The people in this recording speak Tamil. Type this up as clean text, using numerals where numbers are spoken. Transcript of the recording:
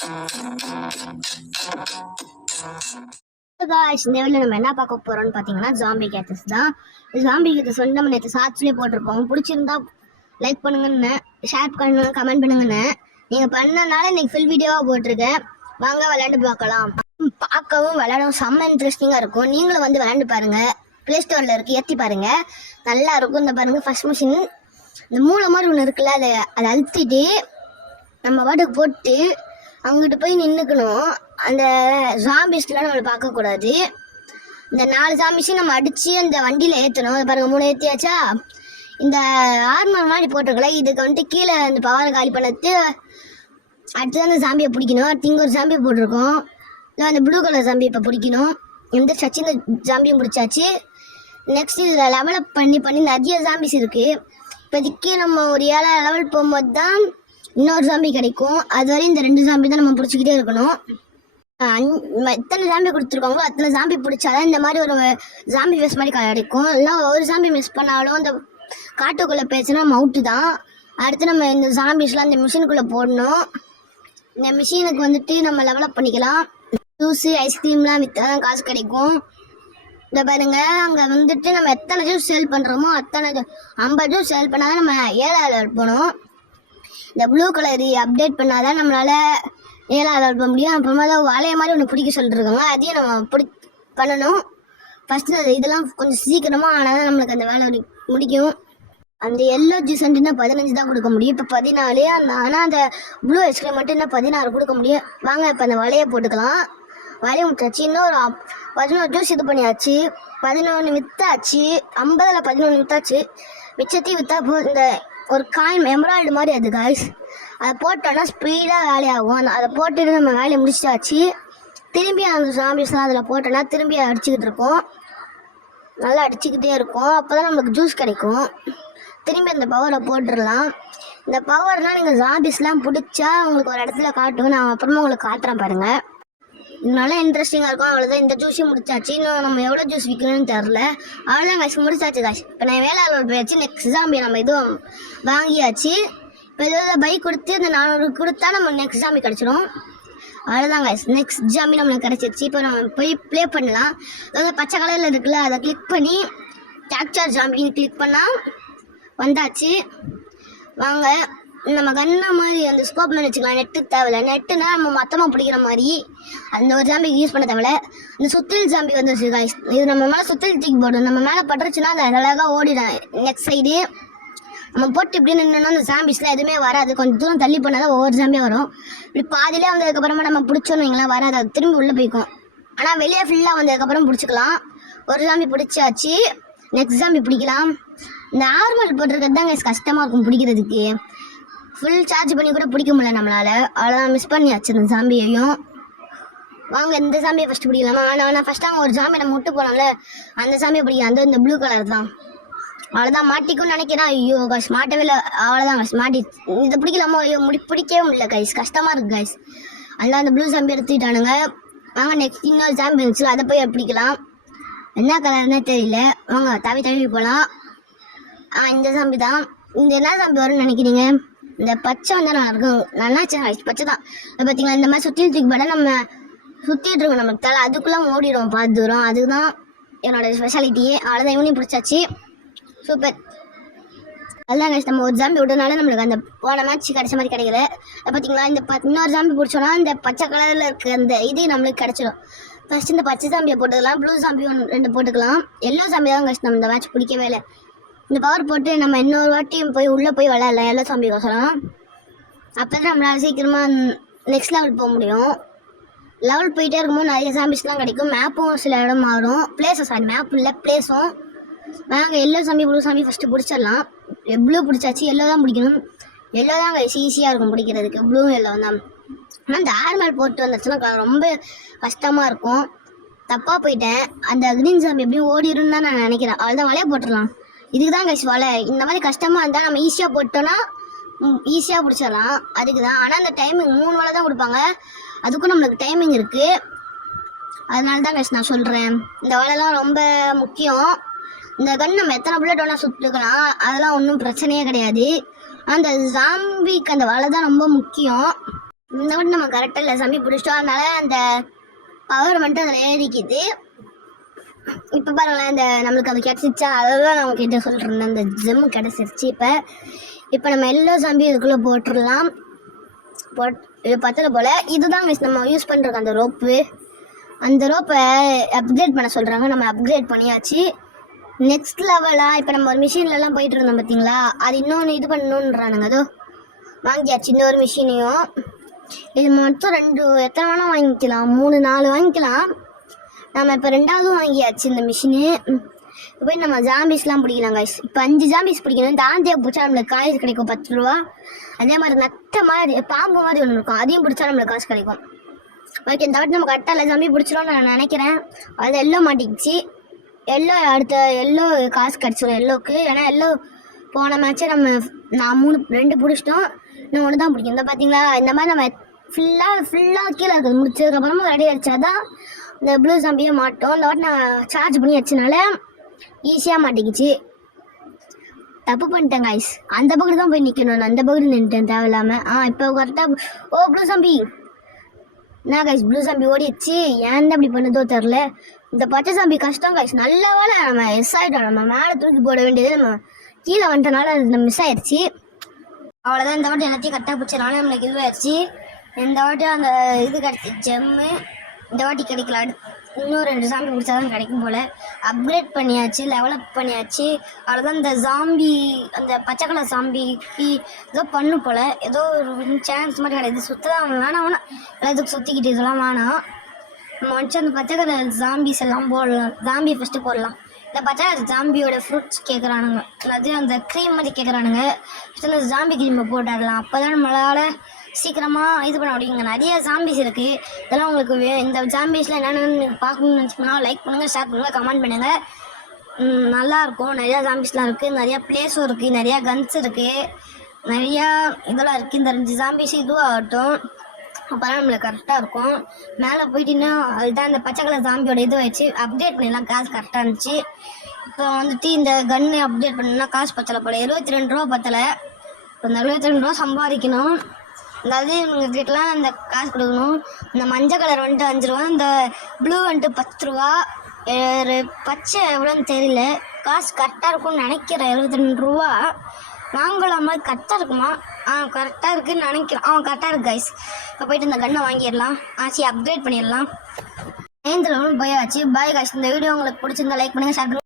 இந்த வீடியோ நம்ம என்ன பார்க்க போறோம்னு பார்த்தீங்கன்னா ஜாம்பி கேச்சஸ் தான். ஜாம்பி கேச்சஸ் வந்து நம்ம நேற்று ஷார்ட்ஸ்லேயே போட்டிருப்போம். பிடிச்சிருந்தா லைக் பண்ணுங்கன்னு, ஷேர் பண்ணுங்க, கமெண்ட் பண்ணுங்கன்னு. நீங்கள் பண்ணனால இன்னைக்கு ஃபுல் வீடியோவாக போட்டிருக்கேன். வாங்க விளையாண்டு பார்க்கலாம். பார்க்கவும் விளையாடவும் செம்ம இன்ட்ரெஸ்டிங்காக இருக்கும். நீங்களும் வந்து விளையாண்டு பாருங்க. ப்ளே ஸ்டோரில் இருக்குது, ஏற்றி பாருங்க, நல்லா இருக்கும். இந்த பாருங்க ஃபர்ஸ்ட் மிஷின் இந்த மூளை மாதிரி ஒன்று இருக்குல்ல, அதை அழுத்திட்டு நம்ம பாட்டுக்கு போட்டு அங்கிட்டு போய் நின்றுக்கணும். அந்த ஜாம்பிஸ்லாம் நம்மளை பார்க்கக்கூடாது. இந்த 4 ஜாம்பிஸையும் நம்ம அடித்து அந்த வண்டியில் ஏற்றணும். அதை பாருங்கள், 3 ஏற்றியாச்சா. இந்த ஆர்மர் மாதிரி போட்டிருக்கல, இதுக்கு வந்துட்டு கீழே அந்த பவரை காலி பண்ணது. அடுத்து அந்த ஜாம்பியை பிடிக்கணும். அடுத்து இங்கே ஒரு ஜாம்பியை போட்டிருக்கோம். இல்லை அந்த ப்ளூ கலர் ஜாம்பி இப்போ பிடிக்கணும். இந்த சச்சி இந்த ஜாம்பியும் பிடிச்சாச்சு. நெக்ஸ்ட் இதில் லெவலப் பண்ணி நிறைய ஜாம்பிஸ் இருக்குது. இப்போதைக்கு நம்ம ஒரு 7 லெவல் போகும்போது தான் இன்னொரு ஜாம்பி கிடைக்கும். அது வரையும் இந்த 2 ஜாம்பி தான் நம்ம பிடிச்சிக்கிட்டே இருக்கணும். எத்தனை ஜாம்பி கொடுத்துருக்காங்களோ அத்தனை ஜாம்பி பிடிச்சாதான் இந்த மாதிரி ஒரு ஜாம்பி ஃபேஸ் மாதிரி கிடைக்கும். இல்லை ஒரு ஜாம்பி மிஸ் பண்ணாலும் இந்த காட்டுக்குள்ளே பேசினா நம்ம அவுட்டு தான். அடுத்து நம்ம இந்த ஜாம்பிஸ்லாம் இந்த மிஷினுக்குள்ளே போடணும். இந்த மிஷினுக்கு வந்துட்டு நம்ம லெவலப் பண்ணிக்கலாம். ஜூஸு ஐஸ்கிரீம்லாம் விற்றா தான் காசு கிடைக்கும். இந்த பாருங்க, அங்கே வந்துட்டு நம்ம எத்தனை ஜூஸ் சேல் பண்ணுறோமோ அத்தனை 50 ஜூஸ் சேல் பண்ணால் தான் நம்ம 7 லெவல் போகணும். இந்த ப்ளூ கலர் அப்டேட் பண்ணால் தான் நம்மளால் 7 லெவல் போக முடியும். அப்புறமா தான் வளைய மாதிரி ஒன்று பிடிக்க சொல்லிட்டுருக்காங்க. அதையும் நம்ம பண்ணணும். ஃபஸ்ட்டு இதெல்லாம் கொஞ்சம் சீக்கிரமாக ஆனால் தான் நம்மளுக்கு அந்த வேலை முடிக்கும். அந்த எல்லோ ஜூஸ் வந்துட்டு இன்னும் 15 தான் கொடுக்க முடியும். இப்போ 14. ஆனால் அந்த ப்ளூ ஐஸ்கிரீம் மட்டும் இன்னும் 16 கொடுக்க முடியும். வாங்க இப்போ அந்த வலையை போட்டுக்கலாம். வலையை விட்டாச்சு. இன்னும் ஒரு 11 ஜூஸ் இது பண்ணியாச்சு. 11 விற்றாச்சு. 50ல் 11 விற்றாச்சு. மிச்சத்தையும் விற்றா இந்த ஒரு காயின் எம்ராய்டு மாதிரி அது காய்ஸ். அதை போட்டோன்னா ஸ்பீடாக வேலையாகும். அதை போட்டுட்டு நம்ம வேலையை முடிச்சாச்சு. திரும்பி அந்த ஜாம்பிஸ்லாம் அதில் போட்டோன்னா திரும்பி அடிச்சுக்கிட்டு இருக்கோம். நல்லா அடிச்சுக்கிட்டே இருக்கும். அப்போ தான் நம்மளுக்கு ஜூஸ் கிடைக்கும். திரும்பி அந்த பவரை போட்டுடலாம். இந்த பவர்லாம் நீங்கள் ஜாம்பிஸ்லாம் பிடிச்சா உங்களுக்கு ஒரு இடத்துல காட்டும். நான் அப்புறமா உங்களுக்கு காட்டுறேன் பாருங்கள். நல்லா இன்ட்ரெஸ்டிங்காக இருக்கும். அவ்வளோதான், இந்த ஜூஸையும் முடிச்சாச்சு. இன்னும் நம்ம எவ்வளோ ஜூஸ் விற்கணும்னு தெரில. அவ்வளோதான் காசு முடிச்சாச்சு காசு. இப்போ நான் வேலை போயாச்சு. நெக்ஸ்ட் ஜாம்பி நம்ம இதுவும் வாங்கியாச்சு. இப்போ இதில் பைக் கொடுத்து அந்த 400 கொடுத்தா நம்ம நெக்ஸ்ட் ஜாம்பி கிடச்சிடும். அவ்வளோதான் காசு, நெக்ஸ்ட் ஜாம்பி நம்மளுக்கு கிடச்சிருச்சு. இப்போ நம்ம போய் ப்ளே பண்ணலாம். அதாவது பச்சை கலரில் இருக்குல்ல, அதை கிளிக் பண்ணி கேப்சர் ஜாம்பின்னு கிளிக் பண்ணால் வந்தாச்சு. வாங்க நம்ம கண்ணா மாதிரி அந்த ஸ்கோப் மாதிரி வச்சுக்கலாம். நெட்டு தேவையில்ல. நெட்டுனா நம்ம மொத்தமாக பிடிக்கிற மாதிரி அந்த ஒரு ஜாம்பிக்கு யூஸ் பண்ண தேவையில்ல. இந்த சுத்தில் ஜாம்பி வந்துருச்சு காய்ஸ். இது நம்ம மேலே சுத்தில் தூக்கி போடும். நம்ம மேலே பட்டுருச்சுன்னா அது அழகாக ஓடிடும். நெக்ஸ்ட் சைடு நம்ம போட்டு இப்படி நின்றுனா அந்த ஜாம்பிஸ்லாம் எதுவுமே வராது. கொஞ்சம் தூரம் தள்ளி போனால் தான் ஒவ்வொரு ஜாம்பியாக வரும். இப்படி பாதியிலே வந்ததுக்கப்புறமா நம்ம பிடிச்சோன்னு வைங்களேன், வராது. அது திரும்பி உள்ளே போய்க்கும். ஆனால் வெளியே ஃபுல்லாக வந்ததுக்கப்புறம் பிடிச்சிக்கலாம். ஒரு ஜாம்பி பிடிச்சாச்சு. நெக்ஸ்ட் ஜாம்பி பிடிக்கலாம். இந்த ஆர்மல் போட்டிருக்கிறது தான் காய்ஸ் கஷ்டமாக இருக்கும் பிடிக்கிறதுக்கு. ஃபுல் சார்ஜ் பண்ணி கூட பிடிக்க முடியல நம்மளால். அவ்வளோதான், மிஸ் பண்ணியாச்சு இந்த ஜாம்பியையும். வாங்க இந்த ஜாம்பியை ஃபஸ்ட்டு பிடிக்கலாமா? ஆனால் ஃபஸ்ட்டு அவங்க ஒரு ஜாம்பி நம்ம விட்டு போனோம்ல, அந்த ஜாம்பியை பிடிக்கலாம். அந்த இந்த ப்ளூ கலர் தான். அவ்வளோதான், மாட்டிக்கும்னு நினைக்கிறேன். ஐயோ காய்ஸ், மாட்டவே இல்லை. அவ்வளோதான் காய்ஸ், மாட்டி இதை பிடிக்கலாமா? ஐயோ பிடிக்கவே முடியல காய்ஸ், கஷ்டமாக இருக்குது காய்ஸ். அதெல்லாம் அந்த ப்ளூ ஜாம்பி எடுத்துக்கிட்டானுங்க. வாங்க நெக்ஸ்ட் இன்னொரு ஜாம்பி இருந்துச்சு, அதை போய் பிடிக்கலாம். என்ன கலர்னே தெரியல. வாங்க தவி போகலாம். இந்த ஜாம்பி தான். இந்த என்ன ஜாம்பி வரும்னு நினைக்கிறீங்க? இந்த பச்சை வந்து நல்லா இருக்கும். நல்லாச்சு பச்சை தான். பார்த்தீங்களா, இந்த மாதிரி சுற்றி தூக்கி போட நம்ம சுற்றிட்டு இருக்கோம். நமக்கு தலை அதுக்குள்ளே ஓடிடும் பார்த்து தூரம். அதுதான் என்னோடய ஸ்பெஷாலிட்டியே. அவ்வளோதான், இவனையும் பிடிச்சாச்சு. சூப்பர். அதுதான் கைஸ், நம்ம ஒரு ஜாம்பி விட்டனால நம்மளுக்கு அந்த போன மேட்ச் கிடைச்ச மாதிரி கிடைக்கல. பார்த்தீங்களா, இந்த இன்னொரு ஜாம்பி பிடிச்சோன்னா இந்த பச்சை கலரில் இருக்க அந்த இது நம்மளுக்கு கிடச்சிடும். ஃபஸ்ட்டு இந்த பச்சை ஜாம்பியை போட்டுக்கலாம். ப்ளூ ஜாம்பி 2 போட்டுக்கலாம். எல்லோ ஜாம்பி தான் கைஸ் நம்ம இந்த மேட்ச் பிடிக்கவே இல்லை. இந்த பவர் போட்டு நம்ம இன்னொரு வாட்டியும் போய் உள்ளே போய் விளையாடலாம் எல்லோ ஜாம்பிக்கோசரம். அப்போ தான் நம்மளால் சீக்கிரமாக நெக்ஸ்ட் லெவல் போக முடியும். லெவல் போயிட்டே இருக்கும்போது நிறைய ஜாம்பிஸ்லாம் கிடைக்கும். மேப்பும் சில இடம் மாறும். பிளேஸும் மேப் இல்லை, பிளேஸும். வாங்க yellow zombie blue zombie first பிடிச்சிடலாம். ப்ளூ பிடிச்சாச்சு. எல்லோ தான் பிடிக்கணும். எல்லோ தான் ஈஸியாக இருக்கும் பிடிக்கிறதுக்கு. ப்ளூ எல்லோ தான். ஆனால் இந்த ஆர்மல் போட்டு வந்துருச்சுன்னா ரொம்ப கஷ்டமாக இருக்கும். தப்பாக போயிட்டேன். அந்த க்ரீன் ஜாம்பி எப்படியும் ஓடிடும்னு தான் நான் நினைக்கிறேன். அவ்வளோதான், வலையை போட்டுடலாம். இதுக்கு தான் கைஸ் வலை. இந்த மாதிரி கஷ்டமாக இருந்தால் நம்ம ஈஸியாக போட்டோன்னா ஈஸியாக பிடிச்சிடலாம். அதுக்கு தான். ஆனால் அந்த டைமிங் 3 வலை தான் கொடுப்பாங்க. அதுக்கும் நம்மளுக்கு டைமிங் இருக்குது. அதனால தான் கைஸ் நான் சொல்கிறேன், இந்த வலைலாம் ரொம்ப முக்கியம். இந்த கன் நம்ம எத்தனை புல்லட் வேணால் சுட்டுக்கலாம். அதெல்லாம் ஒன்றும் பிரச்சனையே கிடையாது. அந்த ஜாம்பிக்கு அந்த வலை தான் ரொம்ப முக்கியம். இந்த மட்டும் நம்ம கரெக்டாக இல்லை சம்பி பிடிச்சிட்டோம். அதனால அந்த பவர் மட்டும் அதில் ஏறிக்குது. இப்போ பாருங்களேன், இந்த நம்மளுக்கு அது கிடச்சிச்சா, அதுதான் நான் உங்ககிட்ட சொல்கிறேன். அந்த ஜெம் கிடச்சிருச்சு. இப்போ நம்ம எல்லோ சாம்பி இதுக்குள்ளே போட்டுடலாம். இது பத்தலை போல். இதுதான் மிஸ் நம்ம யூஸ் பண்ணுறோம் அந்த ரோப்பு. அந்த ரோப்பை அப்கிரேட் பண்ண சொல்கிறாங்க. நம்ம அப்கிரேட் பண்ணியாச்சு. நெக்ஸ்ட் லெவலாக இப்போ நம்ம ஒரு மிஷின்லலாம் போயிட்டு இருந்தோம் பார்த்தீங்களா, அது இன்னொன்று இது பண்ணணுன்றானுங்க. அதோ வாங்கியாச்சு இன்னொரு மிஷினையும். இது மட்டும் 2 எத்தனை வேணால் வாங்கிக்கலாம், 3-4 வாங்கிக்கலாம். நம்ம இப்போ 2வது வாங்கியாச்சு இந்த மிஷினு. போய் நம்ம ஜாம்பிஸ்லாம் பிடிக்கலாம் கைஸ். இப்போ 5 ஜாம்பிஸ் பிடிக்கணும். இந்த ஆந்தியா பிடிச்சா நம்மளுக்கு காசு கிடைக்கும் 10 ரூபா. அதே மாதிரி நட்ட மாதிரி பாம்பு மாதிரி ஒன்று இருக்கும், அதையும் பிடிச்சா நம்மளுக்கு காசு கிடைக்கும். ஓகே, இந்த வாட்டி நம்ம கரெக்டாக இல்லை ஜாம்பி பிடிச்சிரும்னு நான் நினைக்கிறேன். அது எல்லோ மாட்டிக்கிச்சு. அடுத்த எல்லோ காசு கிடச்சிடும் எல்லோவுக்கு. ஏன்னா எல்லோ போன மேட்ச்சே நான் 2 பிடிச்சிட்டோம். இன்னும் 1 தான் பிடிக்கும். இந்த பார்த்தீங்களா, இந்த மாதிரி நம்ம ஃபுல்லாக கீழே இருக்குது முடிச்சதுக்கப்புறமா ரெடி அடித்தாதான் இந்த ப்ளூ ஜாம்பியே மாட்டோம். இந்த வாட்டி நான் சார்ஜ் பண்ணி வச்சனால ஈஸியாக மாட்டிக்கிச்சு. தப்பு பண்ணிட்டேன் கைஸ். அந்த பக்கத்து தான் போய் நிற்கணும். நான் அந்த பக்கத்து நின்றுட்டேன் தேவையில்லாமல். இப்போ கரெக்டாக ப்ளூ ஜாம்பி என்ன கைஸ், ப்ளூ ஜாம்பி ஓடிடுச்சு. ஏன் அப்படி பண்ணுதோ தெரில. இந்த பச்சை சாம்பி கஷ்டம் கைஸ். நல்ல வேலை நம்ம மிஸ் ஆகிட்டோம். நம்ம மேலே தூக்கி போட வேண்டியது நம்ம கீழே வந்துட்டனால நம்ம மிஸ் ஆயிடுச்சு. அவ்வளோதான். இந்த வாட்டி எல்லாத்தையும் கரெக்டாக பிடிச்சனால நம்மளுக்கு இதுவாகிடுச்சு. இந்த வாட்டி அந்த இது கிடச்சி ஜெம்மு. இந்த வாட்டி கிடைக்கல. இன்னும் 2 சாம்பி பிடிச்சா தான் கிடைக்கும் போல். அப்கிரேட் பண்ணியாச்சு, லெவலப் பண்ணியாச்சு. அவ்வளோதான். இந்த ஜாம்பி அந்த பச்சை கலர் சாம்பிக்கு ஏதோ பண்ணும் போல். ஏதோ ஒரு சான்ஸ் மாதிரி கிடையாது. சுற்றதான் வேணாம் எல்லாத்துக்கும் சுற்றிக்கிட்டு இதெல்லாம் வேணாம். நம்ம வந்துச்சு அந்த பச்சை கலர் ஜாம்பிஸ் எல்லாம் போடலாம். ஜாம்பி ஃபஸ்ட்டு போடலாம். இந்த பச்சை கலர் ஜாம்பியோட ஃப்ரூட்ஸ் கேட்குறானுங்க, அது அந்த க்ரீம் மாதிரி கேட்குறானுங்க. ஃபஸ்ட்டு அந்த ஜாம்பி க்ரீமை போட்டுடலாம். அப்போ தான் நம்மளால் சீக்கிரமாக இது பண்ண முடியுங்க. நிறைய ஜாம்பிஸ் இருக்குது. இதெல்லாம் உங்களுக்கு இந்த ஜாம்பிஸில் என்னென்னு பார்க்கணுன்னு நினச்சிங்கன்னா லைக் பண்ணுங்கள், ஷேர் பண்ணுங்கள், கமெண்ட் பண்ணுங்கள். நல்லாயிருக்கும். நிறையா ஜாம்பிஸ்லாம் இருக்குது, நிறையா பிளேஸும் இருக்குது, நிறையா கன்ஸ் இருக்குது, நிறையா இதெல்லாம் இருக்குது. இந்த 2 ஜாம்பிஸ் இதுவும் ஆகட்டும், அப்போ தான் நம்மளுக்கு கரெக்டாக இருக்கும். மேலே போயிட்டுன்னா அதுதான் இந்த பச்சை கலர் ஜாம்பியோட இது வச்சு அப்டேட் பண்ணிடலாம். காசு கரெக்டாக இருந்துச்சு. இப்போ வந்துட்டு இந்த கன்னு அப்டேட் பண்ணணும்னா காசு பத்தலை போல். 72 ரூபா பத்தலை. இப்போ இந்த 72 ரூபா சம்பாதிக்கணும். அதாவது இவங்ககிட்டலாம் இந்த காசு கொடுக்கணும். இந்த மஞ்சள் கலர் வந்துட்டு 5 ரூபா, இந்த ப்ளூ வந்துட்டு 10 ரூபா, பச்சை எவ்வளோன்னு தெரியல. காசு கரெக்டாக இருக்கும்னு நினைக்கிறேன். 72 ரூபா வாங்கலாமா? கரெக்டாக இருக்குமா? கரெக்டாக இருக்குதுன்னு நினைக்கிறேன். கரெக்டாக இருக்குது கைஸ். இப்போ போய்ட்டு இந்த கன்னை வாங்கிடலாம். அப்கிரேட் பண்ணிடலாம். 9 லெவல் போயாச்சு. Bye guys. இந்த வீடியோ உங்களுக்கு பிடிச்சிருந்தா லைக் பண்ணுங்கள், ஷேர் பண்ணுங்கள்.